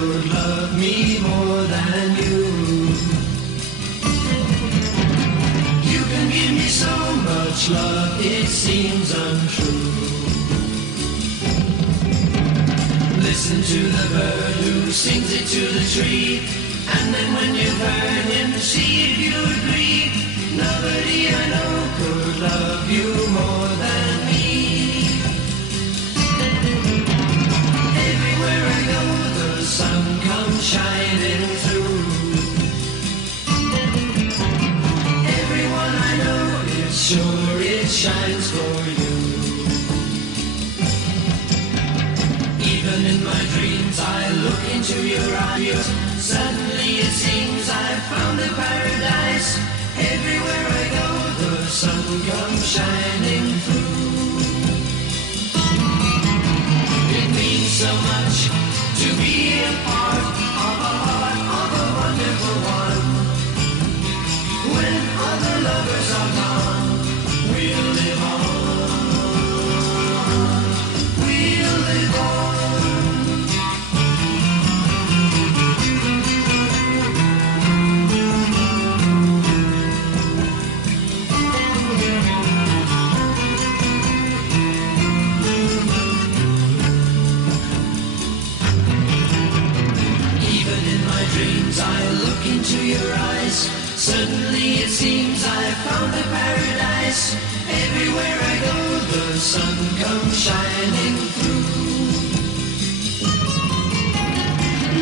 could love me more than you. You can give me so much love, it seems untrue. Listen to the bird who sings it to the tree, and then when you've heard him, see if you agree. Nobody I know could love you more than me. Everywhere I go, the sun comes shining through. Everyone I know is sure it shines for you. Even in my dreams I look into your eyes. Suddenly it seems I've found a paradise. Everywhere I go, the sun comes shining through. It means so much to be a part of a heart of a wonderful one. When other lovers are gone, we'll live on. We'll live on. I look into your eyes. Suddenly it seems I've found a paradise. Everywhere I go, the sun comes shining through.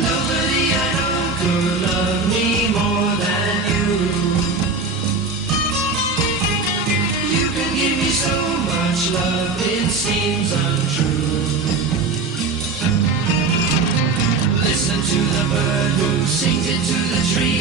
Nobody I know could love me more than you. You can give me so much love, it seems untrue. Listen to the bird who sings it to the tree,